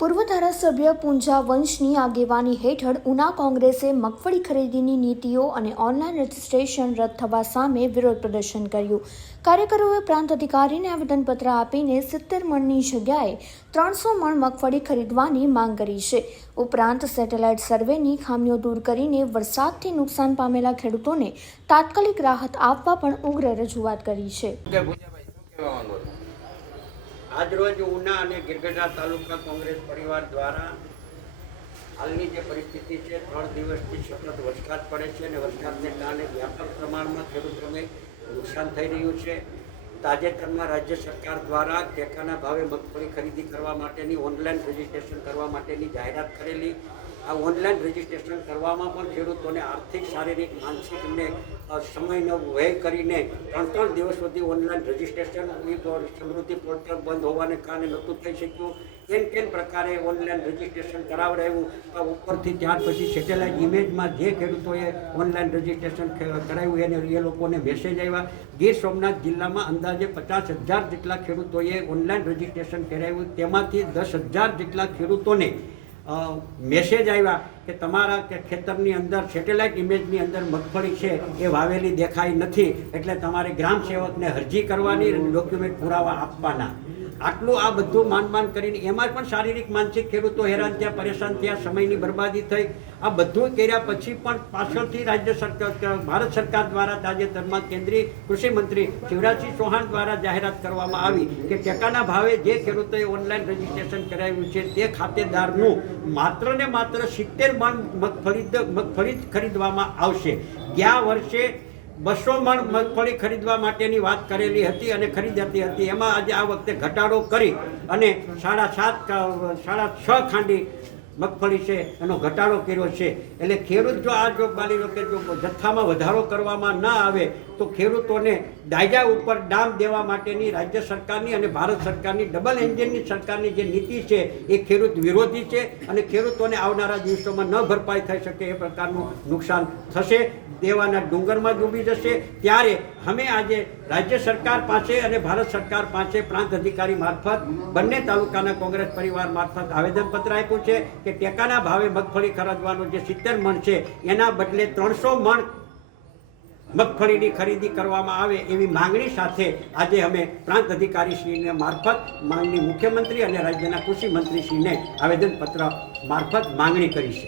પૂર્વ ધારાસભ્ય પૂંજા વંશની આગેવાની હેઠળ ઉના કોંગ્રેસે મગફળી ખરીદીની નીતિઓ અને ઓનલાઈન રજીસ્ટ્રેશન રદ થવા સામે વિરોધ પ્રદર્શન કર્યું. કાર્યકરોએ પ્રાંત અધિકારીને આવેદનપત્ર આપીને સિત્તેર મણની જગ્યાએ ત્રણસો મણ મગફળી ખરીદવાની માંગ કરી છે. ઉપરાંત સેટેલાઇટ સર્વેની ખામીઓ દૂર કરીને વરસાદથી નુકસાન પામેલા ખેડૂતોને તાત્કાલિક રાહત આપવા પણ ઉગ્ર રજૂઆત કરી છે કે ભૂજાભાઈ શું કહેવા માંગો છો આજરોજ ઉના અને ગિરગઢા તાલુકા કોંગ્રેસ પરિવાર દ્વારા હાલની જે પરિસ્થિતિ છે, ત્રણ દિવસથી સતત વરસાદ પડે છે અને વરસાદને કારણે વ્યાપક પ્રમાણમાં ખેડૂતોને નુકસાન થઈ રહ્યું છે. તાજેતરમાં રાજ્ય સરકાર દ્વારા ટેકાના ભાવે મગફળી ખરીદી કરવા માટેની ઓનલાઈન રજીસ્ટ્રેશન કરવા માટેની જાહેરાત કરેલી. આ ઓનલાઈન રજીસ્ટ્રેશન કરવામાં પણ ખેડૂતોને આર્થિક, શારીરિક, માનસિક અને સમયનો વ્યય કરીને ત્રણ ત્રણ દિવસ સુધી ઓનલાઈન રજીસ્ટ્રેશન સમૃદ્ધિ પોર્ટલ બંધ હોવાને કારણે નહોતું થઈ શક્યું. એમ કેમ પ્રકારે ઓનલાઈન રજીસ્ટ્રેશન કરાવડાવ્યું ઉપરથી ત્યાર પછી સેટેલાઇટ ઇમેજમાં જે ખેડૂતોએ ઓનલાઈન રજીસ્ટ્રેશન કરાવ્યું એને એ લોકોને મેસેજ આવ્યા. ગીર સોમનાથ જિલ્લામાં અંદાજે પચાસ હજાર જેટલા ખેડૂતોએ ઓનલાઈન રજીસ્ટ્રેશન કરાવ્યું. તેમાંથી દસ હજાર જેટલા ખેડૂતોને મેસેજ આવ્યા કે તમારા કે ખેતરની અંદર સેટેલાઇટ ઇમેજની અંદર મગફળી છે એ વાવેલી દેખાઈ નથી, એટલે તમારે ગ્રામ સેવકને અરજી કરવાની ડોક્યુમેન્ટ પુરાવા આપવાના. આટલું આ બધું માન માન કરીને એમાં પણ શારીરિક, માનસિક ખેડૂતો હેરાન થયા, પરેશાન થયા, સમયની બરબાદી થઈ. આ બધું કર્યા પછી પણ પાછળથી રાજ્ય સરકાર ભારત સરકાર દ્વારા તાજેતરમાં કેન્દ્રીય કૃષિ મંત્રી શિવરાજસિંહ ચૌહાણ દ્વારા જાહેરાત કરવામાં આવી કે ટેકાના ભાવે જે ખેડૂતોએ ઓનલાઈન રજીસ્ટ્રેશન કરાવ્યું છે તે ખાતેદારનું માત્ર ને માત્ર સિત્તેર મણ મગફળી મગફળી ખરીદવામાં આવશે. ગયા વર્ષે બસો મણ મગફળી ખરીદવા માટેની વાત કરેલી હતી અને ખરીદાતી હતી. એમાં આજે આ વખતે ઘટાડો કરી અને સાડા સાત સાડા છ ખાંડી મગફળી છે, એનો ઘટાડો કર્યો છે. એટલે ખેડૂત જો આ જો માની લો કે જો જથ્થામાં વધારો કરવામાં ના આવે, તો ખેડૂતોને દાયજા ઉપર ડામ દેવા માટેની રાજ્ય સરકારની અને ભારત સરકારની, ડબલ એન્જિનની સરકારની જે નીતિ છે, એ ખેડૂત વિરોધી છે અને ખેડૂતોને આવનારા દિવસોમાં ન ભરપાઈ થઈ શકે એ પ્રકારનું નુકસાન થશે. દેવાના ડુંગરમાં ડૂબી જશે. ત્યારે અમે આજે રાજ્ય સરકાર પાસે અને ભારત સરકાર પાસે પ્રાંત અધિકારી મારફત, બંને તાલુકાના કોંગ્રેસ પરિવાર મારફત આવેદનપત્ર આપ્યું છે. કે ટેકાના ભાવે મગફળી ખરીદવાનું જે સિત્તેર મણ છે, એના બદલે ત્રણસો મણ મગફળીની ખરીદી કરવામાં આવે એવી માંગણી સાથે આજે અમે પ્રાંત અધિકારીશ્રીને મારફત માંગણી મુખ્યમંત્રી અને રાજ્યના કૃષિ મંત્રીશ્રીને આવેદનપત્ર મારફત માંગણી કરી છે.